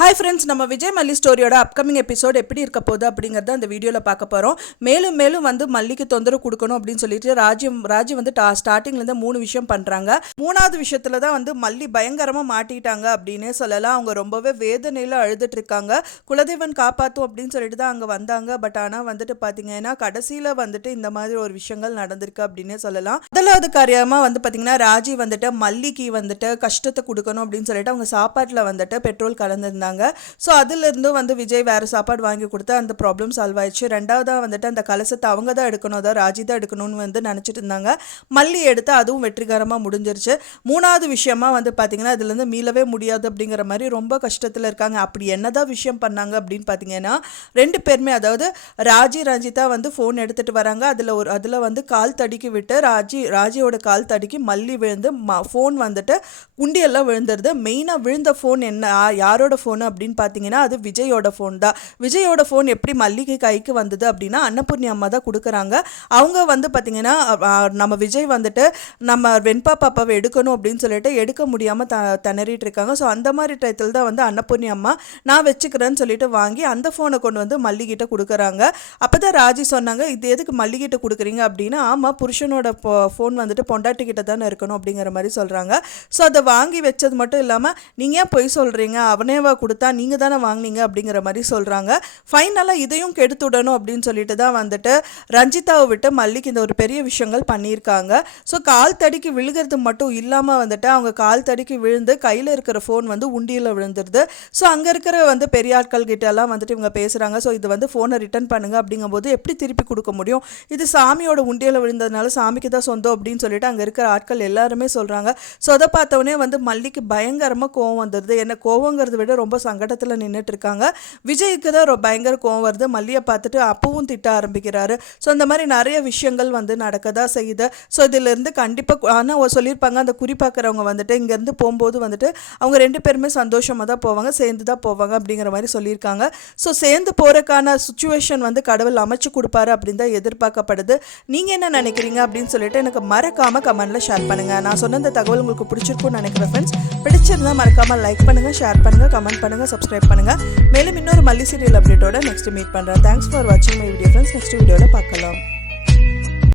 Hi friends, நம்ம விஜய் மல்லி ஸ்டோரியோட upcoming episode எப்படி இருக்க போகுது அப்படிங்கிறத அந்த வீடியோவில் பார்க்க போகிறோம். மேலும் மேலும் வந்து மல்லிக்கு தொந்தரவு கொடுக்கணும் அப்படின்னு சொல்லிட்டு ராஜி வந்து ஸ்டார்டிங்லேருந்து 3 விஷயம் பண்ணுறாங்க. 3வது விஷயத்தில் தான் வந்து மல்லி பயங்கரமாக மாட்டிட்டாங்க அப்படின்னே சொல்லலாம். அவங்க ரொம்பவே வேதனையில் அழுதுட்டு இருக்காங்க. குலதெய்வன் காப்பாற்றும் அப்படின்னு சொல்லிட்டு தான் அங்கே வந்தாங்க. பட் ஆனால் வந்துட்டு பார்த்தீங்கன்னா கடைசியில் வந்துட்டு இந்த மாதிரி ஒரு விஷயங்கள் நடந்திருக்கு அப்படின்னே சொல்லலாம். முதலாவது காரியமாக வந்து பார்த்தீங்கன்னா ராஜி வந்துட்டு மல்லிக்கு வந்துட்டு கஷ்டத்தை கொடுக்கணும் அப்படின்னு சொல்லிட்டு அவங்க சாப்பாட்டில் வந்துட்டு பெட்ரோல் கலந்துருந்தாங்க. ஸோ அதுலேருந்து வந்து விஜய் வேறு சாப்பாடு வாங்கி கொடுத்து அந்த ப்ராப்ளம் சால்வ் ஆயிடுச்சு. ரெண்டாவதாக வந்துட்டு அந்த கலசத்தை அவங்க தான் எடுக்கணும், அதான் ராஜி தான் எடுக்கணும்னு வந்து நினச்சிட்டு இருந்தாங்க. மல்லி எடுத்து அதுவும் வெற்றிகரமாக முடிஞ்சிருச்சு. 3வது விஷயமா வந்து பார்த்தீங்கன்னா இதுலேருந்து மீளவே முடியாது அப்படிங்கிற மாதிரி ரொம்ப கஷ்டத்தில் இருக்காங்க. அப்படி என்னதான் விஷயம் பண்ணாங்க அப்படின்னு பார்த்தீங்கன்னா 2 பேருமே, அதாவது ராஜி ரஞ்சிதா வந்து ஃபோன் எடுத்துகிட்டு வராங்க. அதில் வந்து கால் தடுக்கி விட்டு ராஜியோட கால் தடுக்கி மல்லி விழுந்து ஃபோன் வந்துட்டு குண்டியெல்லாம் விழுந்துருது. மெயினாக விழுந்த ஃபோன் என்ன, யாரோட ஃபோன் அப்படின்னு பார்த்தீங்கன்னா அது விஜயோட ஃபோன் தான். விஜயோட ஃபோன் எப்படி மல்லிகை கைக்கு வந்தது அப்படின்னா அன்னபூர்ணி அம்மா தான் கொடுக்குறாங்க. அவங்க வந்து பார்த்தீங்கன்னா நம்ம விஜய் வந்துட்டு நம்ம வெண்பா பாப்பாவை எடுக்கணும் அப்படின்னு சொல்லிட்டு எடுக்க முடியாமல் திணறிட்டு இருக்காங்க. ஸோ அந்த மாதிரி டயத்தில் தான் வந்து அன்னபூர்ணி அம்மா நான் வச்சுக்கிறேன்னு சொல்லிட்டு வாங்கி அந்த ஃபோனை கொண்டு வந்து மல்லிகிட்ட கொடுக்குறாங்க. அப்போ தான் ராஜி சொன்னாங்க, இது எதுக்கு மல்லிகிட்ட கொடுக்குறீங்க அப்படின்னா, ஆமாம் புருஷனோட ஃபோன் வந்துட்டு பொண்டாட்டிக்கிட்ட தானே இருக்கணும் அப்படிங்கிற மாதிரி சொல்கிறாங்க. ஸோ அதை வாங்கி வச்சது மட்டும் இல்லாமல் நீங்கள் ஏன் பொய் சொல்கிறீங்க, அவனேவா கொடுத்தா நீங்கள் தானே வாங்கினீங்க அப்படிங்கிற மாதிரி சொல்கிறாங்க. ஃபைனலாக இதையும் கெடுத்துடணும் அப்படின்னு சொல்லிட்டு தான் வந்துட்டு ரஞ்சிதாவை விட்டு மல்லிக்கு இந்த ஒரு பெரிய விஷயங்கள் பண்ணியிருக்காங்க. ஸோ கால் தடிக்கு விழுகிறது மட்டும் இல்லாமல் வந்துட்டு அவங்க கால் தடிக்கு விழுந்து கையில் இருக்கிற ஃபோன் வந்து உண்டியில் விழுந்துருது. ஸோ அங்கே இருக்கிற வந்து பெரிய ஆட்கள் கிட்ட எல்லாம் வந்துட்டு இவங்க பேசுகிறாங்க. ஸோ இது வந்து ஃபோனை ரிட்டர்ன் பண்ணுங்க அப்படிங்கும்போது எப்படி திருப்பி கொடுக்க முடியும், இது சாமியோட உண்டியில் விழுந்ததுனால சாமிக்கு தான் சொந்தம் அப்படின்னு சொல்லிட்டு அங்கே இருக்கிற ஆட்கள் எல்லாருமே சொல்கிறாங்க. ஸோ அதை பார்த்தவொடனே வந்து மல்லிக்கு பயங்கரமாக கோவம் வந்துடுது. என்ன கோவங்கிறத விட ரொம்ப சங்கடத்தில் நின்றுட்டு இருக்காங்க. விஜய்க்கு தான் பயங்கர கோவம் வருது. மல்லியை பார்த்துட்டு அப்பவும் திட்ட ஆரம்பிக்கிறாரு. ஸோ அந்த மாதிரி நிறைய விஷயங்கள் வந்து நடக்கதா செய்யுது. ஸோ இதிலிருந்து கண்டிப்பாக ஆனால் சொல்லியிருப்பாங்க, அந்த குறிப்பாக்குறவங்க வந்துட்டு இங்கேருந்து போகும்போது வந்துட்டு அவங்க 2 பேருமே சந்தோஷமாக தான் போவாங்க, சேர்ந்து தான் போவாங்க அப்படிங்கிற மாதிரி சொல்லியிருக்காங்க. ஸோ சேர்ந்து போகிறக்கான சுச்சுவேஷன் வந்து கடவுள் அமைச்சு கொடுப்பாரு அப்படின்னு தான் எதிர்பார்க்கப்படுது. நீங்கள் என்ன நினைக்கிறீங்க அப்படின்னு சொல்லிட்டு எனக்கு மறக்காமல் கமெண்ட்டில் ஷேர் பண்ணுங்கள். நான் சொன்ன இந்த தகவல் உங்களுக்கு பிடிச்சிருக்கும்னு நினைக்கிறேன் ஃப்ரெண்ட்ஸ். பிடிச்சிருந்தா மறக்காமல் லைக் பண்ணுங்கள், ஷேர் பண்ணுங்கள், கமெண்ட் பண்ணுங்கள், சப்ஸ்கிரைப் பண்ணுங்கள். மேலும் இன்னொரு மல்லி சீரியல் அப்டேட்டோட நெக்ஸ்ட் மீட் பண்ணுறேன். தேங்க்ஸ் ஃபார் வாட்சிங் மை வீடியோ ஃப்ரெண்ட்ஸ். நெக்ஸ்ட் வீடியோவில் பார்க்கலாம்.